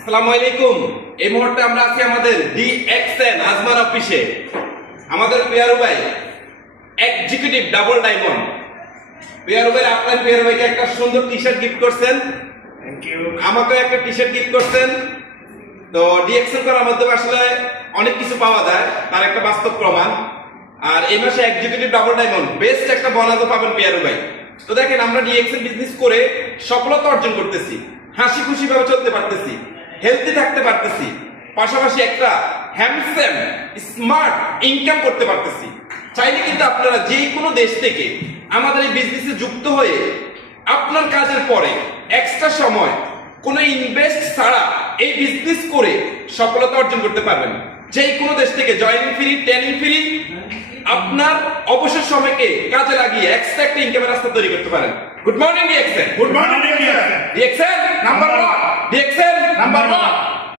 আসসালামু আলাইকুম। এই মুহূর্তে আমরা আছি আমাদের ডিএক্সএন আজমান অফিসে। আমাদের পিয়ারু ভাই এক্সিকিউটিভ ডাবল ডায়মন্ড পিয়ারু ভাই, আপনার পিয়ারু ভাইকে একটা সুন্দর টি-শার্ট গিফট করছেন। Thank you. আমাকে একটা টি-শার্ট গিফট করছেন। তো ডিএক্সএন করার মাধ্যমে আসলে অনেক কিছু পাওয়া যায়, তার একটা বাস্তব প্রমাণ। আর এই মাসে এক্সিকিউটিভ ডাবল ডায়মন্ড বেস্ট একটা বোনাসও পাবেন পিয়ারু ভাই। তো দেখেন, আমরা ডিএক্সএন বিজনেস করে সফলতা অর্জন করতেছি, হাসি খুশি ভাবে চলতে পারতেছি, হেলদি থাকতে পারতেছি, পাশাপাশি একটা হ্যান্ডসাম স্মার্ট ইনকাম করতে পারতেছি। চাইলে কিন্তু আপনারা যে কোনো দেশ থেকে আমাদের এই বিজনেসে যুক্ত হয়ে আপনার কাজের পরে এক্সট্রা সময় কোনো ইনভেস্ট ছাড়া এই বিজনেস করে সফলতা অর্জন করতে পারবেন। যে কোনো দেশ থেকে জয়েনিং ফ্রি, ট্রেনিং ফ্রি, আপনার অবসর সময়কে কাজে লাগিয়ে এক্সট্রা একটা ইনকামের রাস্তা তৈরি করতে পারেন। Good morning DXN. Good morning DXN number 1, DXN number 1।